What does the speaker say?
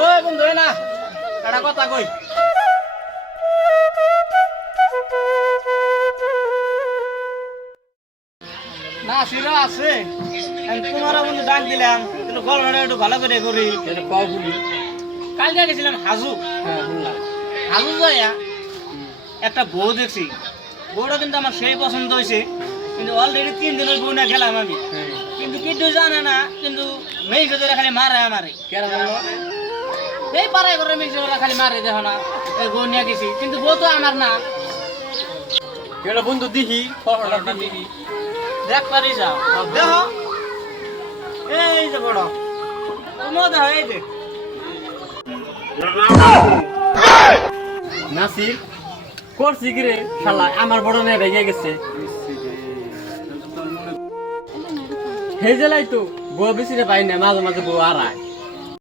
ওই বন্ধু না একটা কথা কই না সিরা আছে তোমারও বন্ধু ডাক দিলাম কিন্তু গল্পটা একটু ভালো করে করি এটা পাও বলি। কালকে গেছিলাম হাজু হ্যাঁ শুনলাম। হাজু যাইয়া একটা বউ দেখছি বউটা কিন্তু আমার সেই পছন্দ হয়েছে কিন্তু অলরেডি 3 দিনের বউ না গেলাম আমি হ্যাঁ কিন্তু কিছু জানে না কিন্তু মেয়ে ধরে খালি মারে আমারে কেন বললো? এই পাড়ায় করে মেয়ে ধরে খালি মারে দেখো না এই বউ নিয়ে গেছি কিন্তু বউ তো আমার না এটা বন্ধু দিহি ফটোটা দিহি। দেখ পারি যাও দেখো এই যে বড় তুমিও দেখো এই দেখ নাসির করছি কি রে শালা আমার বড় মেয়ে ভেঙে গেছে। হেজেলাই তো বউ বেশি পাই না মাঝে মাঝে বউ আড়ায়।